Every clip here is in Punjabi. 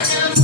I'm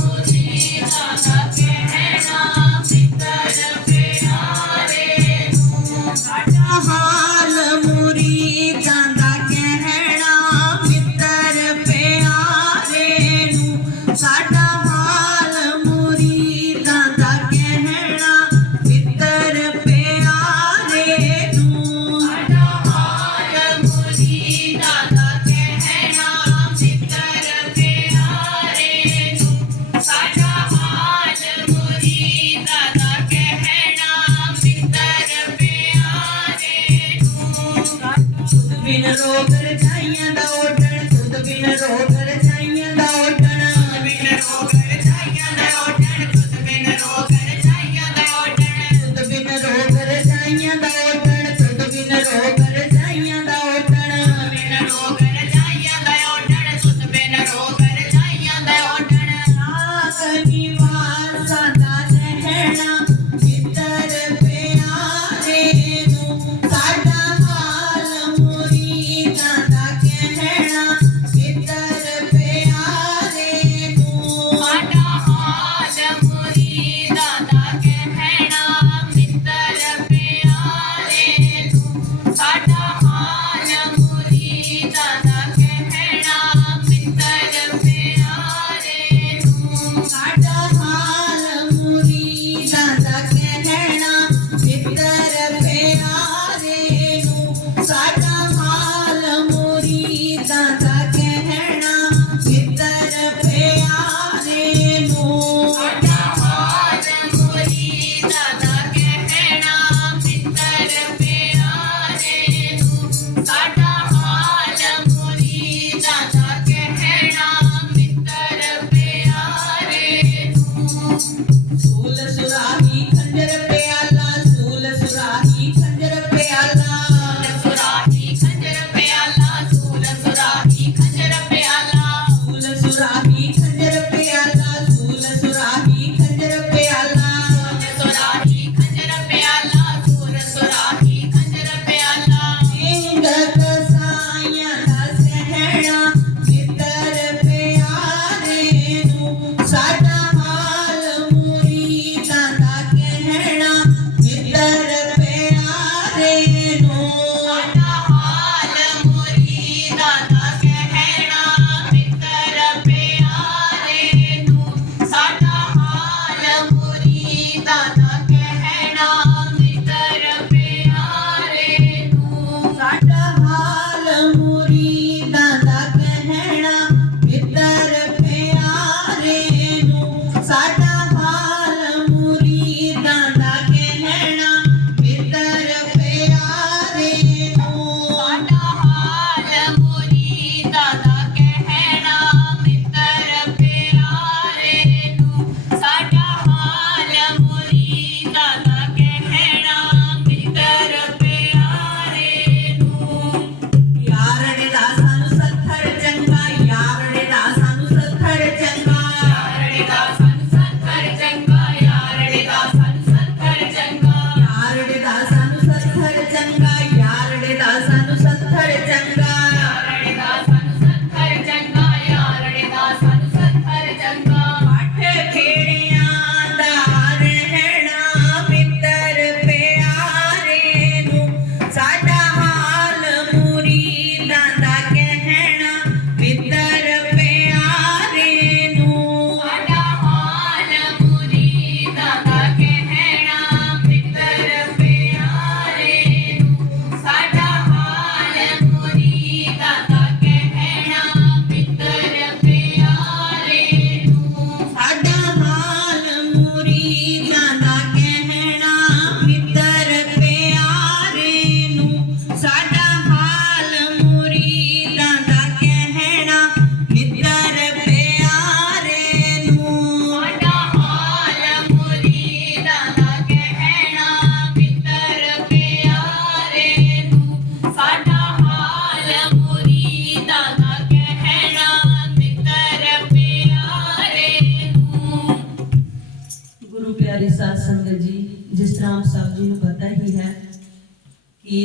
ਕਿ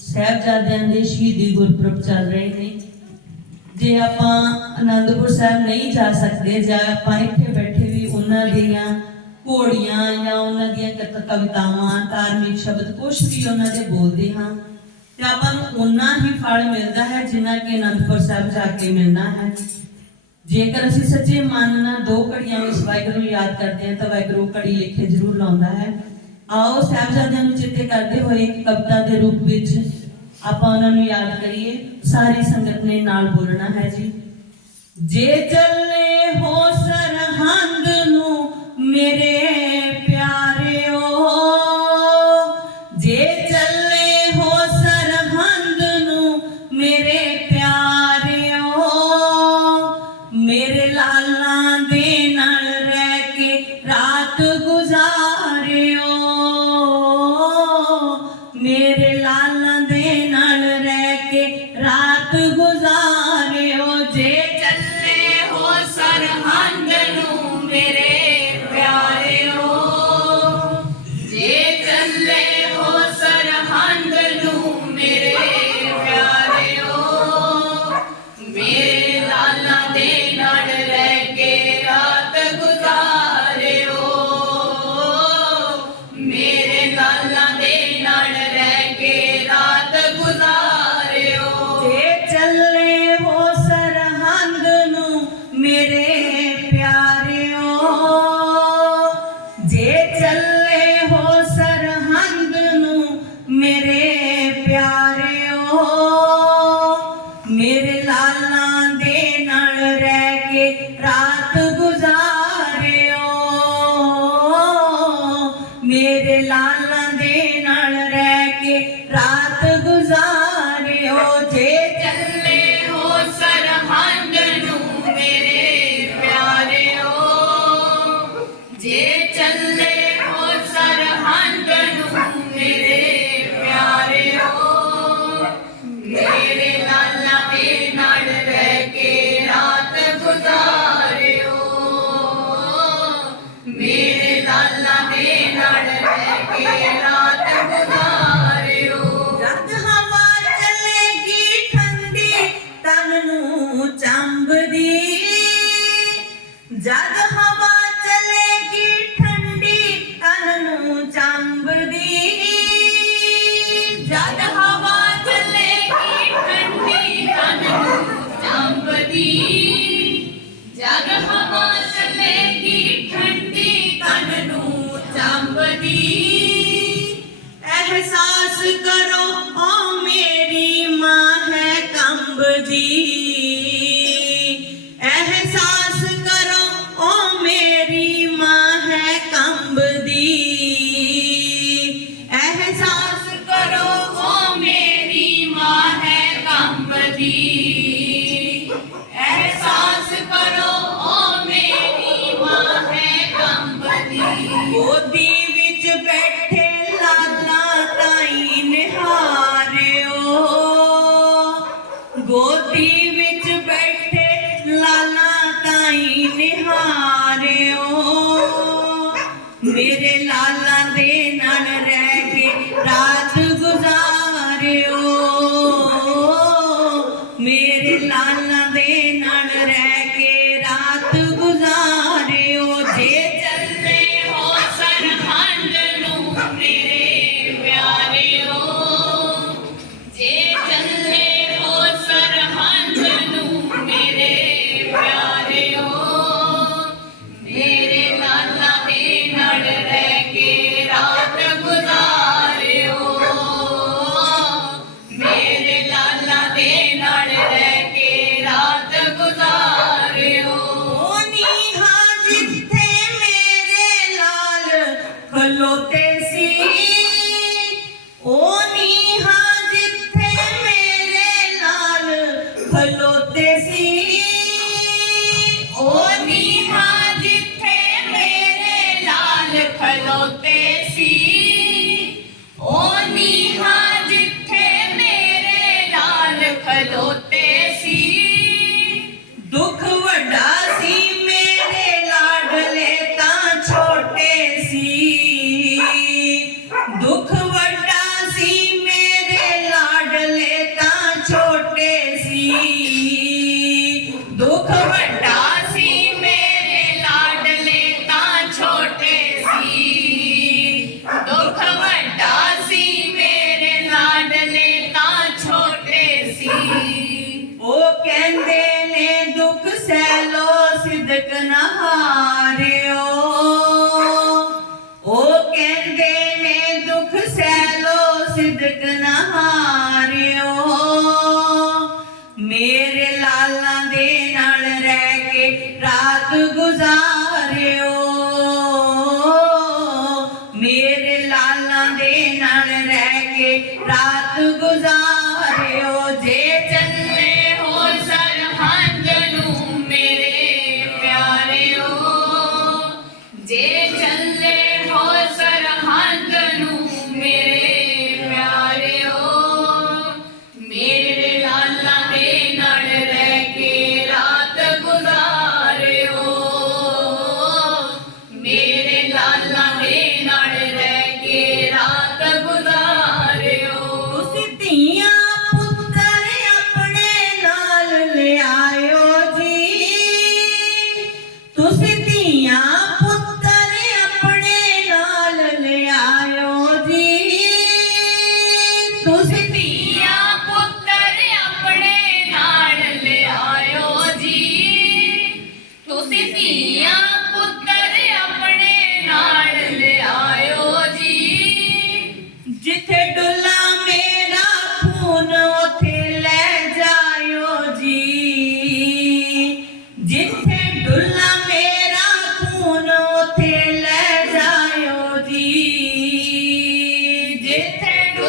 ਸਾਹਿਬਜ਼ਾਦਿਆਂ ਦੇ ਸ਼ਹੀਦੀ ਗੁਰਪੁਰਬ ਚੱਲ ਰਹੇ ਨੇ। ਜੇ ਆਪਾਂ ਆਨੰਦਪੁਰ ਸਾਹਿਬ ਨਹੀਂ ਜਾ ਸਕਦੇ ਜਾਂ ਆਪਾਂ ਇੱਥੇ ਬੈਠੇ ਵੀ ਉਹਨਾਂ ਦੀਆਂ ਘੋੜੀਆਂ ਜਾਂ ਉਹਨਾਂ ਦੀਆਂ ਕਵਿਤਾਵਾਂ, ਧਾਰਮਿਕ ਸ਼ਬਦ ਕੁਝ ਵੀ ਉਹਨਾਂ ਦੇ ਬੋਲਦੇ ਹਾਂ, ਤੇ ਆਪਾਂ ਨੂੰ ਉਨਾ ਹੀ ਫਲ ਮਿਲਦਾ ਹੈ ਜਿੰਨਾ ਕਿ ਅਨੰਦਪੁਰ ਸਾਹਿਬ ਜਾ ਕੇ ਮਿਲਣਾ ਹੈ। ਜੇਕਰ ਅਸੀਂ ਸੱਚੇ ਮਨ ਨਾਲ ਦੋ ਘੜੀਆਂ ਵਿੱਚ ਵਾਹਿਗੁਰੂ ਯਾਦ ਕਰਦੇ ਹਾਂ, ਤਾਂ ਵਾਹਿਗੁਰੂ ਘੜੀ ਲਿਖੇ ਜ਼ਰੂਰ ਲਾਉਂਦਾ ਹੈ। ਆਓ ਸਾਹਿਬਜ਼ਾਦਿਆਂ ਨੂੰ ਚਿੱਤੇ ਕਰਦੇ ਹੋਏ ਕਵਿਤਾ ਦੇ ਰੂਪ ਵਿੱਚ ਆਪਾਂ ਉਹਨਾਂ ਨੂੰ ਯਾਦ ਕਰੀਏ। ਸਾਰੀ ਸੰਗਤ ਨੇ ਨਾਲ ਬੋਲਣਾ ਹੈ ਜੀ। ਜੇ ਚੱਲੇ ਹੋ ਮੇਰੇ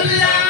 الله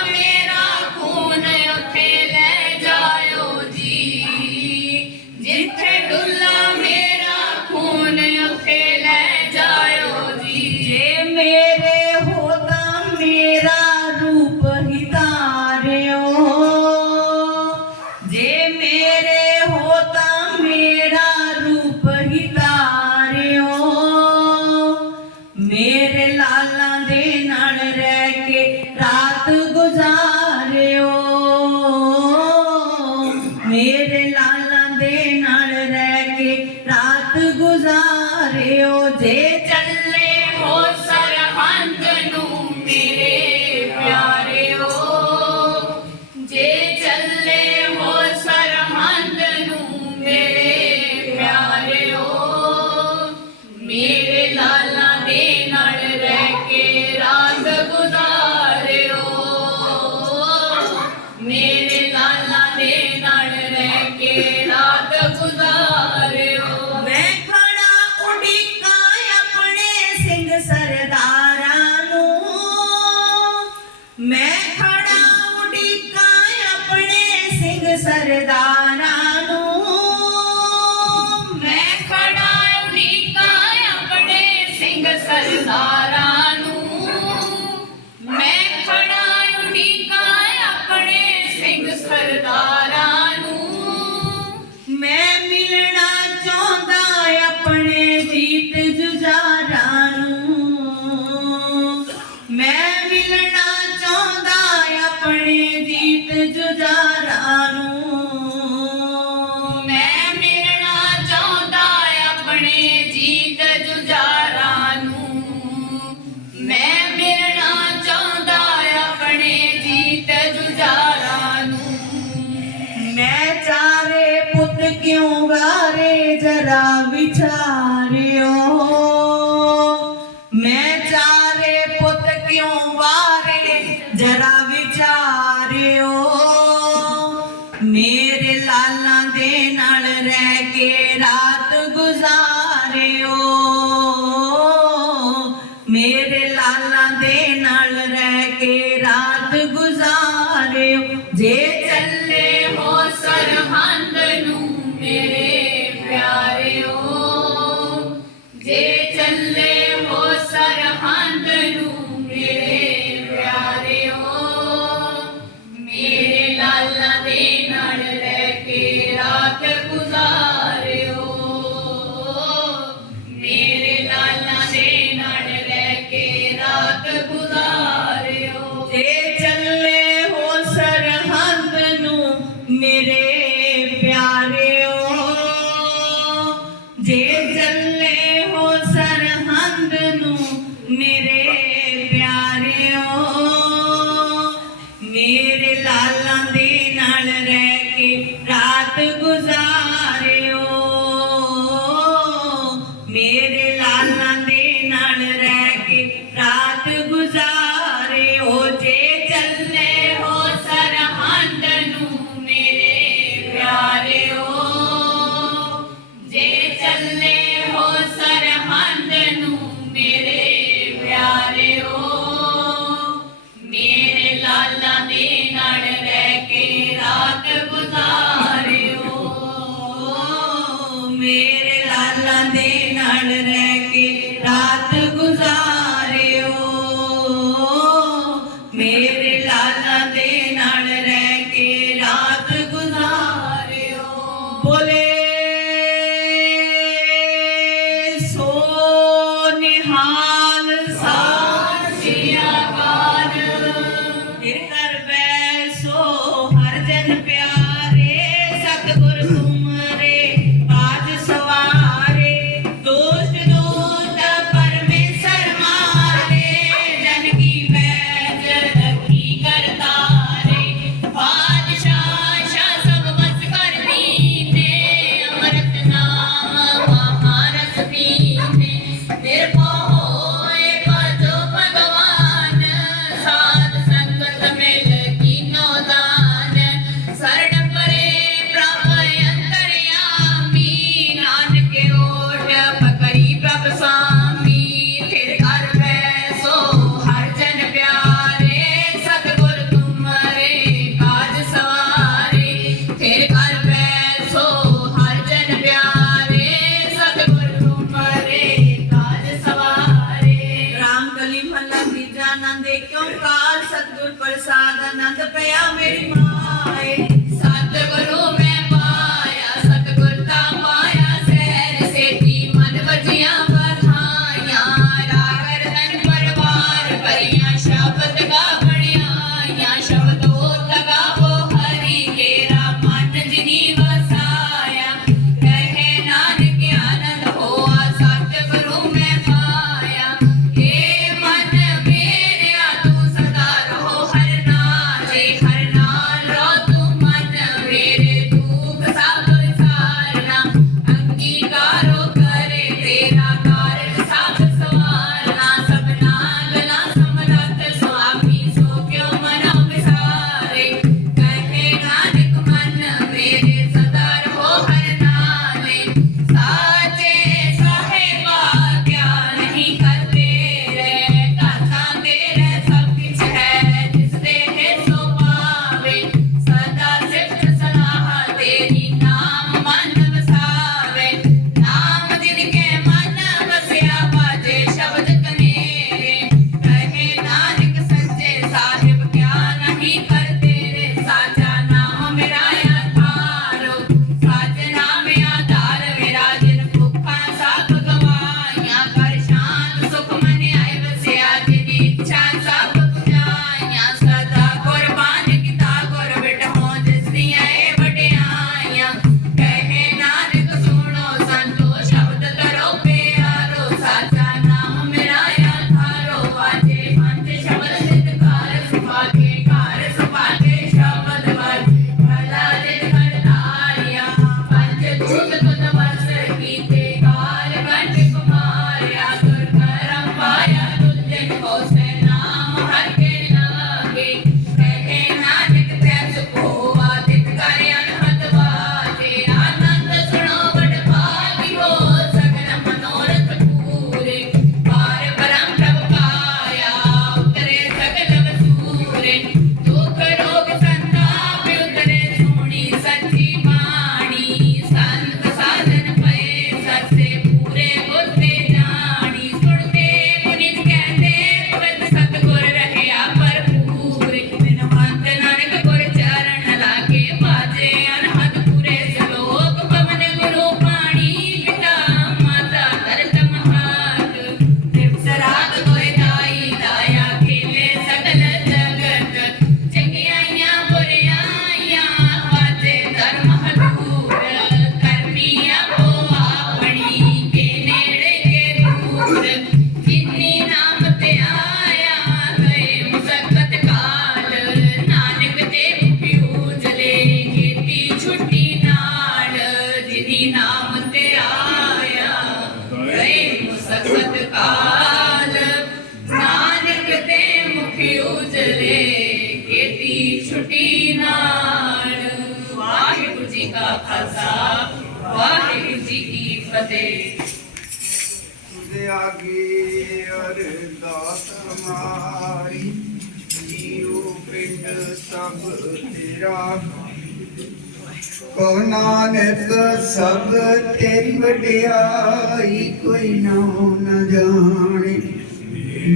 ਨਾਨਕ ਸਭ ਤੇਰੀ ਵਡਿਆਈ ਕੋਈ ਨਾ ਨ ਜਾਣੇ।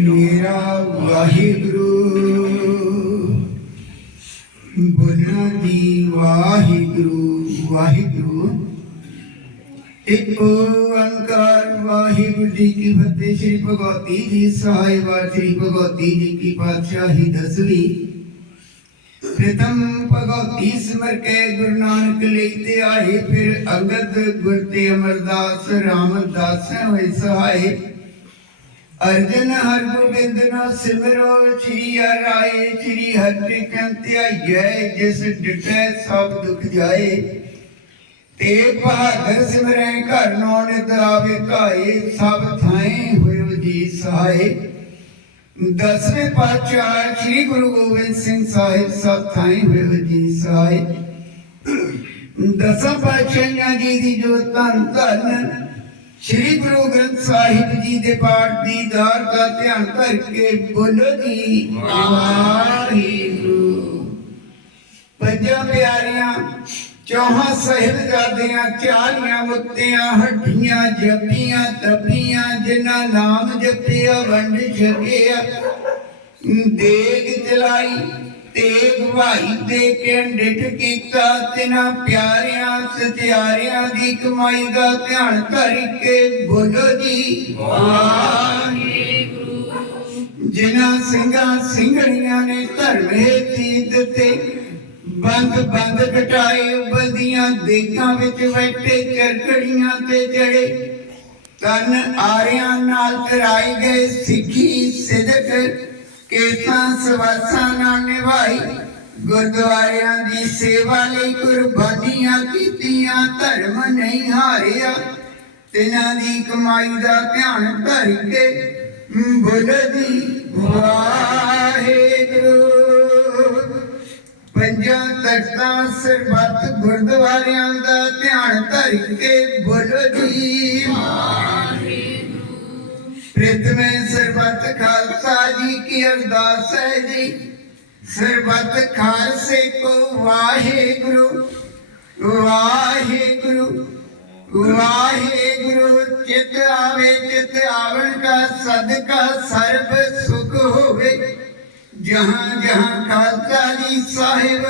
ਮੇਰਾ ਵਾਹਿਗੁਰੂ ਬੋਲਣਾ ਵਾਹਿਗੁਰੂ ਵਾਹਿਗੁਰੂ। ਇੱਕ ਓੰਕਾਰ ਵਾਹਿਗੁਰੂ ਜੀ ਕੀ ਫਤਿਹ, ਸ੍ਰੀ ਭਗਵਤੀ ਜੀ ਸਾਹਿਬਾ, ਸ੍ਰੀ ਭਗਵਤੀ ਜੀ ਕੀ ਪਾਤਸ਼ਾਹੀ ਦਸਵੀਂ। ਪ੍ਰਥਮ ਭਗਵਤੀ ਸਿਮਰ ਕੇ ਗੁਰੂ ਨਾਨਕ ਲਈ ਤੇ ਆਏ। ਫਿਰ ਅੰਗਦ ਗੁਰ ਤੇ ਅਮਰਦਾਸ, ਰਾਮਦਾਸ ਹੋਏ ਸਹਾਏ। ਅਰਜਨ ਹਰ ਗੋਬਿੰਦ ਨਾ ਸਿਮਰੋ, ਸ੍ਰੀ ਹਰਿ ਸ੍ਰੀ ਹਰਿ ਕੰਤ ਜਿਸ ਡਿਟੈ ਸਭ ਦੁਖ ਜਾਏ। ਤੇ ਬਹਾਦਰ ਸਿਮਰੈ ਘਰ ਨੌ ਨਿਤ ਆਵੇ ਘਾਏ, ਸਭ ਥਾਏ ਹੋਇਓ ਜੀ ਸਹਾਏ। ਦਸਵੇਂ ਪਾਤਸ਼ਾਹ ਸ੍ਰੀ ਗੁਰੂ ਗੋਬਿੰਦ ਸਿੰਘ ਸਾਹਿਬ ਸਭ ਥਾਏ ਹੋਇਓ ਜੀ ਸਹਾਏ ਦਸਾਂ ਪਾਤਸ਼ਾਹਾਂ ਜੀ ਦੀ ਜੋ ਧੰਨ ਧੰਨ ਸ੍ਰੀ ਗੁਰੂ ਗ੍ਰੰਥ ਸਾਹਿਬ ਜੀ ਦੇ ਪਾਠ ਦੀ ਦਾਰ ਦਾ ਧਿਆਨ ਧਰ ਕੇ ਬੋਲੋ ਜੀ ਵਾਹਿਗੁਰੂ ਪੰਜਾਂ ਪਿਆਰੀਆਂ ਚੌਹਾਂ ਸਾਹਿਬਜ਼ਾਦਿਆਂ ਚਾਲੀਆਂ ਮੁਕਤਿਆਂ ਹੱਡੀਆਂ ਜੱਪੀਆਂ, ਤਪੀਆਂ, ਜਿਨ੍ਹਾਂ ਨਾਮ ਜਪਿਆ, ਵੰਡ ਛਕਿਆ। ਦੇਗ ਚਲਾਈ, ਤੇਗ ਭਾਈ ਦੇ ਕੇ ਡਿਠ ਕੀਤਾ, ਤਿਨਾ ਪਿਆਰਿਆਂ, ਸਤਿਆਰਿਆਂ ਦੀ ਕਮਾਈ ਦਾ ਧਿਆਨ ਕਰਕੇ ਬੋਲੋ ਜੀ। ਜਿਨ੍ਹਾਂ ਸਿੰਘਾਂ ਸਿੰਘਣੀਆਂ ਨੇ ਧਰਮੇ ਤੀਤ ਤੇ ਬੰਦ ਬੰਦ ਘਟਾਏ ਉਬਲਦੀਆਂ ਦੇਗਾਂ ਵਿੱਚ ਬੈਠੇ ਚਰਕੜੀਆਂ ਤੇ ਜੜੇ ਤਨ ਆਰਿਆਂ ਨਾਲ ਕਰਾਈ ਗਏ ਸਿੱਖੀ ਸਿਦਕ, ਕੇਸਾਂ ਸਵਾਸਾਂ ਨਾਲ ਨਿਭਾਈ। ਗੁਰਦੁਆਰਿਆਂ ਦੀ ਸੇਵਾ ਲਈ ਕੁਰਬਾਨੀਆਂ ਕੀਤੀਆਂ, ਧਰਮ ਨਹੀਂ ਹਾਰਿਆ। ਤਿਨਾਂ ਦੀ ਕਮਾਈ ਦਾ ਧਿਆਨ ਧਰ ਕੇ ਬੋਲਦੀ ਵਾਹਿਗੁਰੂ ਪੰਜਾਂ ਤਖਤਾਂ ਸਰਬੱਤ ਗੁਰਦੁਆਰਿਆਂ ਦਾ ਧਿਆਨ ਧਰ ਕੇ ਬੋਲੋ ਜੀ। ਪ੍ਰਥਮੇ ਸਰਬੱਤ ਖਾਲਸਾ ਜੀ ਕੀ ਅਰਦਾਸ ਹੈ ਜੀ। ਸਰਬੱਤ ਖਾਲਸੇ ਕੋ ਵਾਹਿਗੁਰੂ ਵਾਹਿਗੁਰੂ ਵਾਹਿਗੁਰੂ, ਚਿਤ ਆਵੇ, ਚਿਤ ਆਵਣ ਕਾ ਸਦਕਾ ਸਰਬ ਸੁਖ ਹੋਵੇ। ਜਹਾਂ ਜਹਾਂ ਖਾਲਸਾ ਜੀ ਸਾਹਿਬ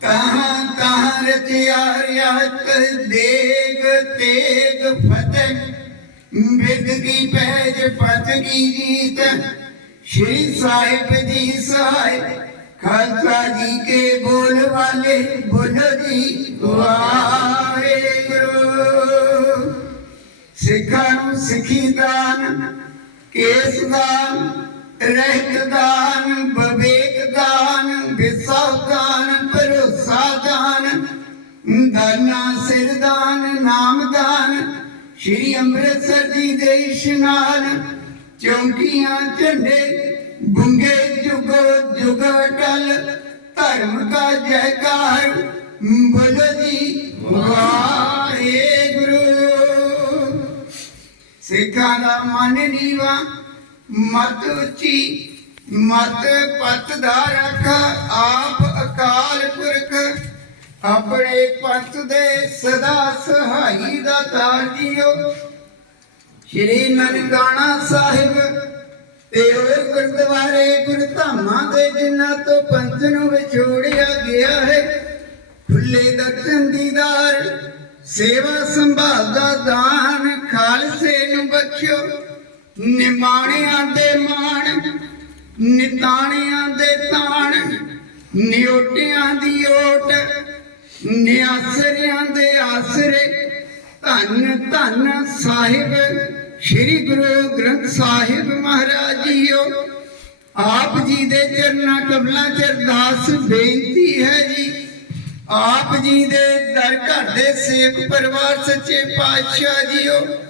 ਤਹਾਂ ਤਹਾਂ ਰਚਿਆ ਰਿਆਤ ਦੇਗ ਤੇਗ ਫਤਿਹ। ਬਿਦ ਕੀ ਪਹਿਜ ਪਤ ਕੀ ਜੀਤ, ਸ਼੍ਰੀ ਸਾਹਿਬ ਜੀ ਸਹਾय ਖਾਲਸਾ ਜੀ ਕੇ ਬੋਲ ਵਾਲੇ ਬੋਲੋ ਜੀ ਵਾਹਿਗੁਰੂ ਸਿੱਖਾਂ ਨੂੰ ਸਿੱਖੀ ਦਾਨ, ਕੇਸ ਦਾਨ ਰਹਿਤ ਦਾਨ ਵਿਵੇਕ ਦਾਨ ਵਿਸਾਖ ਦਾਨ ਭਰੋਸਾ ਦਾਨ ਦਾਨਾ ਸਿਰ ਦਾਨ ਨਾਮ ਦਾਨ ਸ਼੍ਰੀ ਅੰਮ੍ਰਿਤਸਰ ਜੀ ਦੇ ਇਸ਼ਨਾਨ ਚੌਂਕੀਆਂ, ਝੰਡੇ ਗੁੰਗੇ ਜੁਗ ਜੁਗ ਟਲ ਧਰਮ ਦਾ ਜੈਕਾਰ, ਬੋਲੋ ਜੀ, ਵਾਹਿਗੁਰੂ। ਸਿੱਖਾਂ ਦਾ ਮਨ ਨੀਵਾ ਮਤ ਉੱਚੀ, ਮਤ ਪਤ ਦਾ ਰੱਖ, ਆਪ ਅਕਾਲ ਪੁਰਖ। ਆਪਣੇ ਪੰਥ ਦੇ ਸਦਾ ਸਹਾਈ ਦਾ ਤਾਰ ਸ਼੍ਰੀ ਨਨਕਾਣਾ ਸਾਹਿਬ, ਤੇ ਉਹ ਗੁਰਦੁਆਰੇ ਗੁਰਧਾਮਾਂ ਦੇ ਜਿਨ੍ਹਾਂ ਤੋਂ ਪੰਥ ਨੂੰ ਵਿਛੋੜਿਆ ਗਿਆ ਹੈ। ਖੁੱਲੇ ਦਰਸ਼ਨ ਦੀਦਾਰ ਸੇਵਾ ਸੰਭਾਲ ਦਾ ਦਾਨ, ਖਾਲਸੇ ਨੂੰ ਬਖਸ਼ੋ ਨਿਮਾਣਿਆਂ ਦੇ ਮਾਣ, ਨਿਤਾਣਿਆਂ ਦੇ ਤਾਣ ਨਿਓਟਿਆਂ ਦੀ ਓਟ, ਨਿਆਸਰਿਆਂ ਦੇ ਆਸਰੇ। ਧੰਨ ਧੰਨ ਸਾਹਿਬ, ਸ੍ਰੀ ਗੁਰੂ ਗ੍ਰੰਥ ਸਾਹਿਬ ਮਹਾਰਾਜ ਜੀਓ। ਆਪ ਜੀ ਦੇ ਚਰਨਾਂ ਕਮਲਾਂ ਚ ਅਰਦਾਸ ਬੇਨਤੀ ਹੈ ਜੀ। ਆਪ ਜੀ ਦੇ ਦਰ ਘਰ ਦੇ ਸੇਵਕ ਪਰਿਵਾਰ ਸੱਚੇ ਪਾਤਸ਼ਾਹ ਜੀਓ।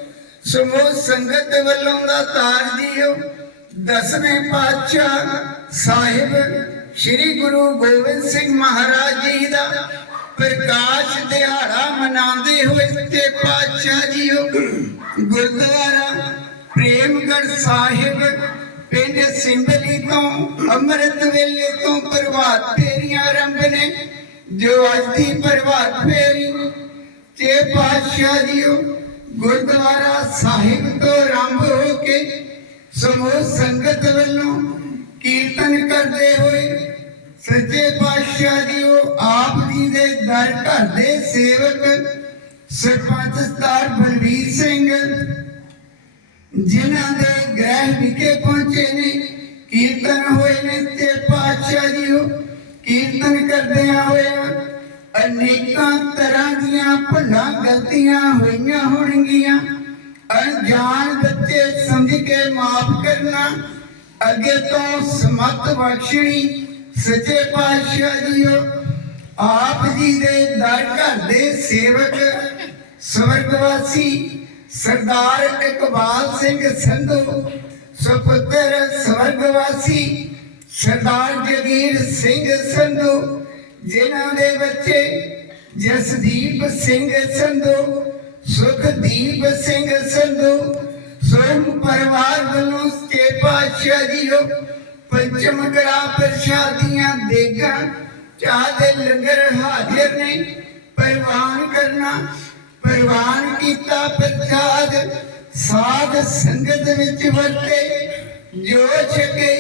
ਸਮੂਹ ਸੰਗਤ ਵੱਲੋਂ ਦਾ ਤਾਰ ਜੀਓ ਦਸਵੇਂ ਪਾਤਸ਼ਾਹ ਸਾਹਿਬ, ਸ੍ਰੀ ਗੁਰੂ ਗੋਬਿੰਦ ਸਿੰਘ ਮਹਾਰਾਜ ਜੀ ਦਾ ਪ੍ਰਕਾਸ਼ ਦਿਹਾੜਾ ਮਨਾਉਂਦੇ ਹੋਏ ਤੇ ਪਾਤਸ਼ਾਹ ਜੀਓ, ਗੁਰਦੁਆਰਾ ਪ੍ਰੇਮਗੜ ਸਾਹਿਬ, ਪਿੰਡ ਸਿੰਬਲੀ ਤੋਂ ਅੰਮ੍ਰਿਤ ਵੇਲੇ ਤੋਂ ਪ੍ਰਭਾਤ ਫੇਰੀਆਂ ਆਰੰਭ ਨੇ, ਜੋ ਅੱਜ ਦੀ ਪ੍ਰਭਾਤ ਫੇਰੀ। ਤੇ ਪਾਤਸ਼ਾਹ ਜੀਓ ਗੁਰਦੁਆਰਾ ਸਾਹਿਬ ਤੋਂ ਆਰੰਭ ਹੋ ਕੇ ਸਮੂਹ ਸੰਗਤ ਵੱਲੋਂ ਕੀਰਤਨ ਕਰਦੇ ਹੋਏ ਸੱਚੇ ਪਾਤਸ਼ਾਹ ਜੀਓ ਆਪ ਜੀ ਦੇ ਦਰ ਘਰ ਦੇ ਸੇਵਕ ਸਰਪੰਚ ਸਤਾਰ ਬਲਵੀਰ ਸਿੰਘ ਜਿਨ੍ਹਾਂ ਦੇ ਗ੍ਰਹਿ ਵਿਖੇ ਪਹੁੰਚੇ ਨੇ, ਕੀਰਤਨ ਹੋਏ ਨੇ ਤੇ ਪਾਤਸ਼ਾਹ ਜੀਓ ਕੀਰਤਨ ਕਰਦਿਆਂ ਹੋਇਆ ਅਨੇਕਾਂ ਤਰ੍ਹਾਂ ਦੀਆਂ ਭੁੱਲਾਂ ਗਲਤੀਆਂ ਹੋਈਆਂ ਹੋਣਗੀਆਂ। ਅਣਜਾਣ ਬੱਚੇ ਸਮਝ ਕੇ ਮਾਫ ਕਰਨਾ, ਅੱਗੇ ਤੋਂ ਸਮਤ ਬਖਸ਼ਣੀ, ਸੱਚੇ ਪਾਤਸ਼ਾਹ ਜੀਓ। ਆਪ ਜੀ ਦੇ ਦਰ ਘਰ ਦੇ ਸੇਵਕ, ਸਵਰਗਵਾਸੀ ਸਰਦਾਰ ਇਕਬਾਲ ਸਿੰਘ ਸੰਧੂ, ਸੁਪੁੱਤਰ ਸਵਰਗਵਾਸੀ ਸਰਦਾਰ ਜਗੀਰ ਸਿੰਘ ਸੰਧੂ ਜਿਨ੍ਹਾਂ ਦੇ ਬੱਚੇ ਜਸਦੀਪ ਸਿੰਘ ਸੰਧੂ, ਸੁਖਦੀਪ ਸਿੰਘ ਸੰਧੂ ਸੋਮ ਪਰਿਵਾਰ ਵੱਲੋਂ ਸੱਚੇ ਪਾਤਸ਼ਾਹ ਜੀਓ ਪੰਚਮ ਗੜਾ ਪ੍ਰਸ਼ਾਦੀਆਂ ਦੇਗਾ, ਚਾਹ ਦੇ ਲੰਗਰ ਹਾਜ਼ਰ ਨੇ, ਪ੍ਰਵਾਨ ਕਰਨਾ, ਪ੍ਰਵਾਨ ਕੀਤਾ ਪ੍ਰਸਾਦ, ਸਾਧ ਸੰਗਤ ਵਿੱਚ ਵਰਤੇ, ਜੋ ਛਕੇ,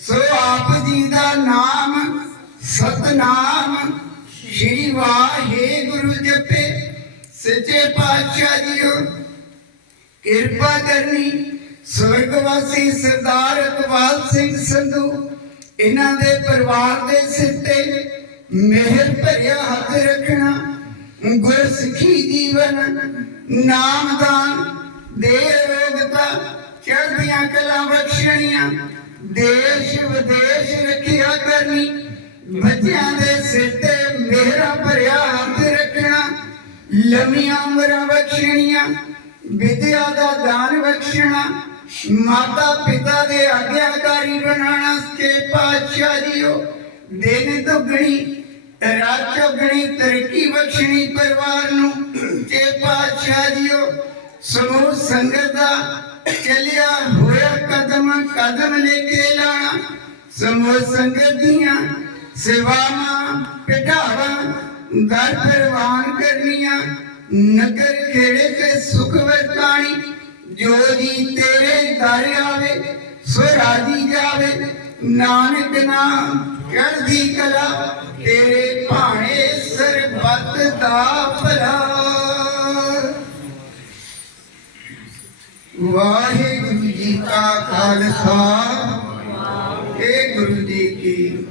ਸੋ ਆਪ ਜੀ ਦਾ ਨਾਮ ਸਤਨਾਮ ਸ਼੍ਰੀ ਵਾਹਿਗੁਰੂ ਜਪੇ। ਸੱਚੇ ਪਾਤਸ਼ਾਹ ਜੀਓ, ਕਿਰਪਾ ਕਰਨੀ ਸਵਰਗਵਾਸੀ ਸਰਦਾਰ ਇਕਬਾਲ ਸਿੰਘ ਸੰਧੂ, ਇਹਨਾਂ ਦੇ ਪਰਿਵਾਰ ਦੇ ਸਿਰ ਤੇ ਮਿਹਰ ਭਰਿਆ ਹੱਥ ਰੱਖਣਾ, ਗੁਰਸਿੱਖੀ ਜੀਵਨ ਨਾਮਦਾਨ ਦੇ ਰੋਗਤਾ, ਚੜ੍ਹਦੀਆਂ ਕਲਾ ਬਖਸ਼ਣੀਆਂ, ਦੇਸ਼ ਵਿਦੇਸ਼ ਰੱਖਿਆ ਕਰਨੀ ਬੱਚਿਆਂ ਦੇ ਸਿਰ ਤੇ ਮਿਹਰਾਂ ਭਰਿਆ ਹੱਥ ਰੱਖਣਾ, ਲੰਮੀਆਂ ਉਮਰਾਂ ਬਖਸ਼ਣੀਆਂ, ਵਿਦਿਆ ਦਾ ਦਾਨ ਬਖਸ਼ਣਾ, ਮਾਤਾ ਪਿਤਾ ਦੇ ਆਗਿਆਕਾਰੀ ਬਣਾਉਣਾ ਸਕੇ ਪਾਤਸ਼ਾਹ ਜੀਓ, ਦਿਨ ਦੁਗਣੀ, ਰਾਤ ਚੌਗਣੀ, ਤਰੱਕੀ ਬਖਸ਼ਣੀ ਪਰਿਵਾਰ ਨੂੰ ਤੇ ਪਾਤਸ਼ਾਹ ਜੀਓ, ਸਮੂਹ ਸੰਗਤ ਦਾ ਚੱਲਿਆ ਹੋਇਆ ਕਦਮ ਕਦਮ ਲੈ ਕੇ ਲਾਣਾ, ਸਮੂਹ ਸੰਗਤ ਦੀਆਂ ਸੇਵਾਵਾਂ ਪਿਢਾਵਾਂ ਦਰ ਪ੍ਰਵਾਨ ਕਰਨੀਆਂ। ਨਗਰ ਖੇੜੇ ਤੇ ਸੁਖ ਵਰਤਾਣੀ, ਜੋ ਜੀ ਤੇਰੇ ਦਰ ਆਵੇ ਸੋ ਜਾਵੇ। ਨਾਨਕ ਨਾਮ ਚੜ੍ਹਦੀ ਕਲਾ, ਤੇਰੇ ਭਾਣੇ ਸਰਬੱਤ ਦਾ ਭਲਾ। ਵਾਹਿਗੁਰੂ ਜੀ ਕਾ ਖਾਲਸਾ ਏ ਗੁਰੂ ਜੀ ਕੀ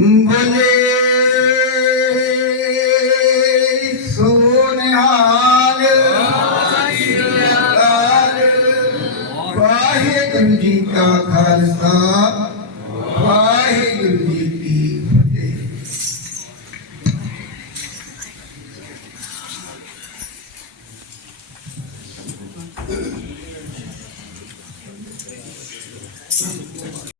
ਬੋਲੇ